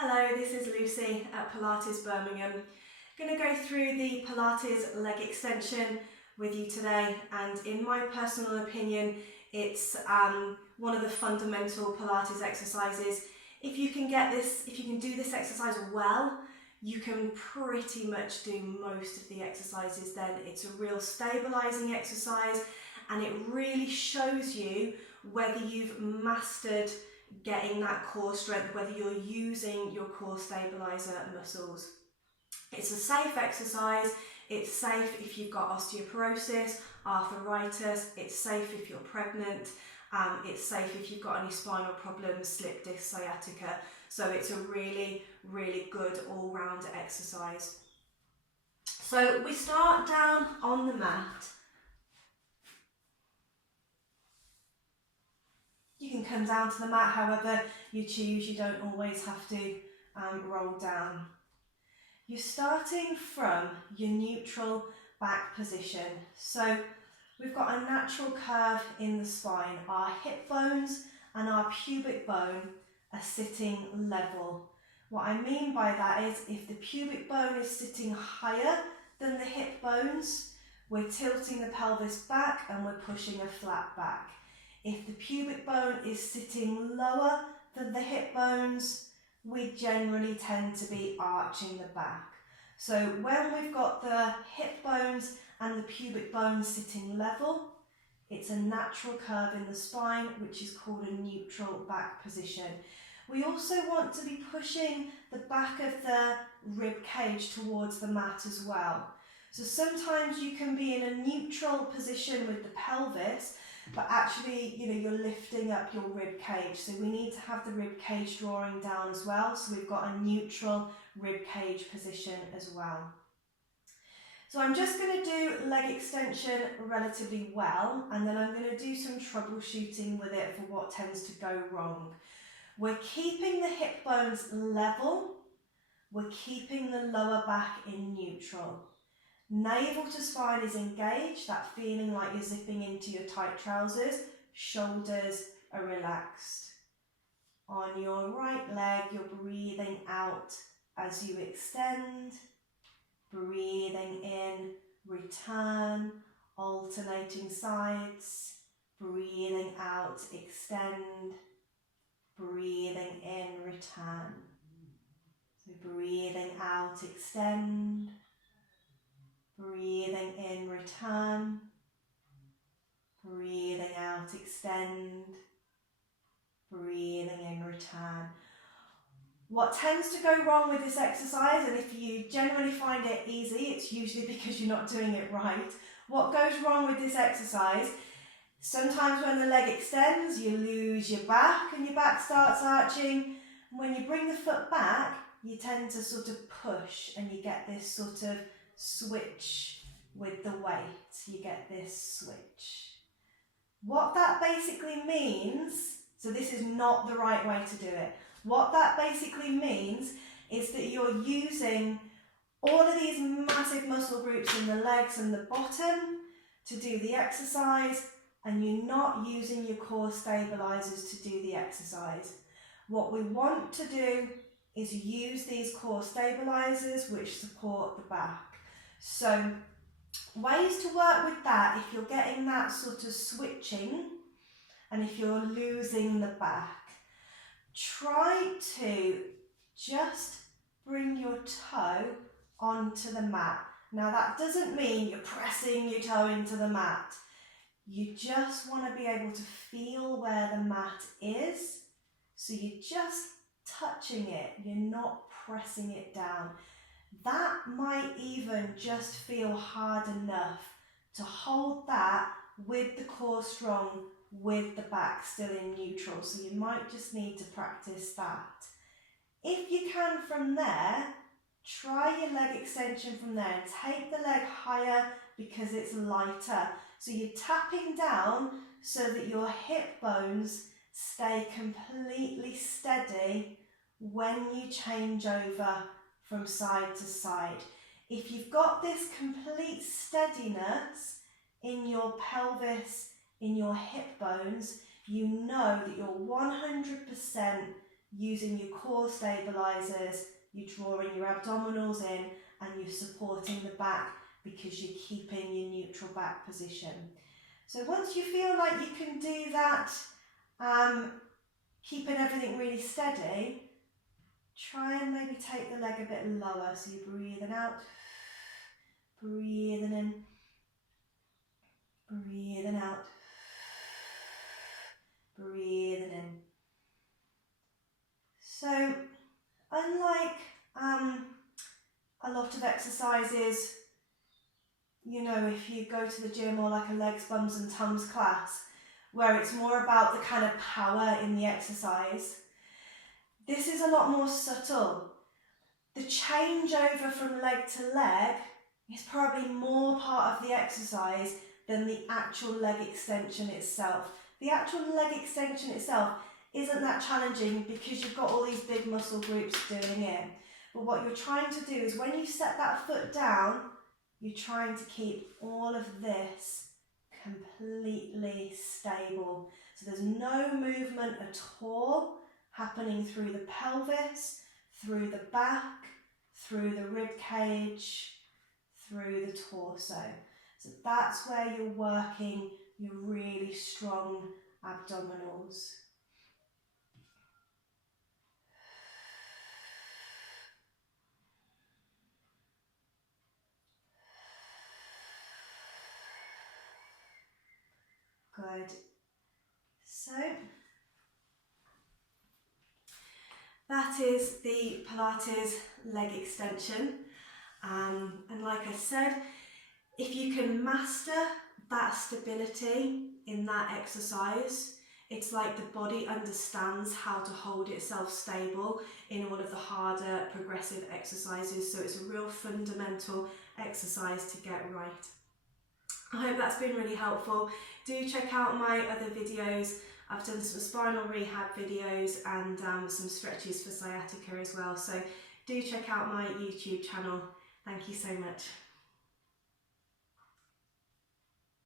Hello, this is Lucy at Pilates Birmingham. I'm going to go through the Pilates leg extension with you today, and in my personal opinion it's one of the fundamental Pilates exercises. If you can do this exercise well, you can pretty much do most of the exercises then. It's a real stabilising exercise and it really shows you whether you've mastered getting that core strength, whether you're using your core stabiliser muscles. It's a safe exercise. It's safe if you've got osteoporosis, arthritis. It's safe if you're pregnant. It's safe if you've got any spinal problems, slip disc, sciatica. So it's a really, really good all-round exercise. So we start down on the mat. You can come down to the mat however you choose. You don't always have to roll down. You're starting from your neutral back position. So we've got a natural curve in the spine. Our hip bones and our pubic bone are sitting level. What I mean by that is if the pubic bone is sitting higher than the hip bones, we're tilting the pelvis back and we're pushing a flat back. If the pubic bone is sitting lower than the hip bones, we generally tend to be arching the back. So when we've got the hip bones and the pubic bone sitting level, it's a natural curve in the spine, which is called a neutral back position. We also want to be pushing the back of the rib cage towards the mat as well. So sometimes you can be in a neutral position with the pelvis, but actually, you're lifting up your rib cage. So we need to have the rib cage drawing down as well. So we've got a neutral rib cage position as well. So I'm just going to do leg extension relatively well, and then I'm going to do some troubleshooting with it for what tends to go wrong. We're keeping the hip bones level. We're keeping the lower back in neutral. Navel to spine is engaged, that feeling like you're zipping into your tight trousers. Shoulders are relaxed. On your right leg, you're breathing out as you extend. Breathing in, return, alternating sides. Breathing out, extend. Breathing in, return. So breathing out, extend. Breathing in, return. Breathing out, extend. Breathing in, return. What tends to go wrong with this exercise, and if you generally find it easy, it's usually because you're not doing it right. What goes wrong with this exercise, sometimes when the leg extends, you lose your back and your back starts arching. When you bring the foot back, you tend to sort of push and you get this sort of switch with the weight. You get this switch. What that basically means, so this is not the right way to do it. What that basically means is that you're using all of these massive muscle groups in the legs and the bottom to do the exercise, and you're not using your core stabilizers to do the exercise. What we want to do is use these core stabilizers which support the back. So ways to work with that if you're getting that sort of switching and if you're losing the back, try to just bring your toe onto the mat. Now that doesn't mean you're pressing your toe into the mat. You just want to be able to feel where the mat is. So you're just touching it, you're not pressing it down. That might even just feel hard enough to hold that with the core strong, with the back still in neutral. So you might just need to practice that. If you can from there, try your leg extension from there and take the leg higher because it's lighter. So you're tapping down so that your hip bones stay completely steady when you change over from side to side. If you've got this complete steadiness in your pelvis, in your hip bones, you know that you're 100% using your core stabilizers, you're drawing your abdominals in and you're supporting the back because you're keeping your neutral back position. So once you feel like you can do that, keeping everything really steady, try and maybe take the leg a bit lower. So you're breathing out, breathing in, breathing out, breathing in. So unlike a lot of exercises, you know, if you go to the gym or like a legs, bums and tums class, where it's more about the kind of power in the exercise, this is a lot more subtle. The changeover from leg to leg is probably more part of the exercise than the actual leg extension itself. The actual leg extension itself isn't that challenging because you've got all these big muscle groups doing it. But what you're trying to do is when you set that foot down, you're trying to keep all of this completely stable. So there's no movement at all happening through the pelvis, through the back, through the rib cage, through the torso. So that's where you're working your really strong abdominals. Good. So that is the Pilates leg extension. And like I said, if you can master that stability in that exercise, it's like the body understands how to hold itself stable in all of the harder progressive exercises. So it's a real fundamental exercise to get right. I hope that's been really helpful. Do check out my other videos. I've done some spinal rehab videos and some stretches for sciatica as well. So do check out my YouTube channel. Thank you so much.